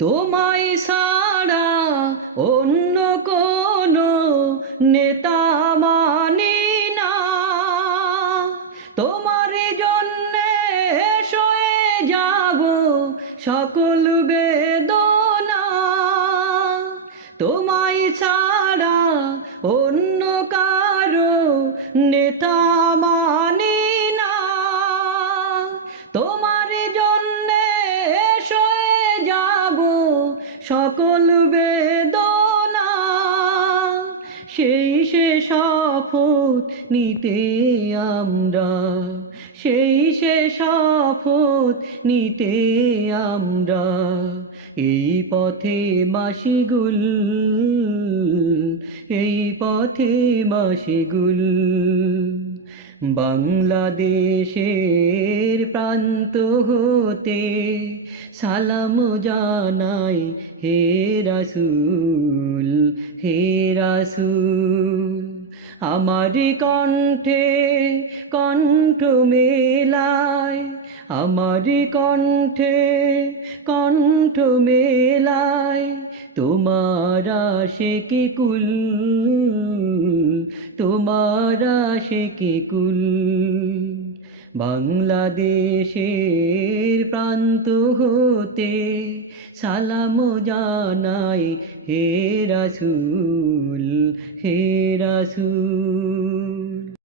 তোমায় ছাড়া অন্য কোনো নেতা মানি না, তোমার জন্যে সয়ে যাব সকল বেদনা। তোমায় ছাড়া অন্য কারো নেতা মানি না, তোমার জন্যে সয়ে যাব সকল বেদনা। সেই সে শপথ নিতে আমরা, সেই সে শপথ নিতে আমরা এই পথে মাশগুল, এই পথে মাশগুল। বাংলাদেশের প্রান্ত হতে সালাম জানাই হে রাসূল, হে রাসূল। আমার কণ্ঠে কণ্ঠ মেলায়, আমার কণ্ঠে কণ্ঠ মেলায় তোমার আশিকি কুল, তোমার আশিকি কুল। বাংলাদেশের প্রান্ত হতে সালাম জানাই হে রাসূল, হে রাসূল।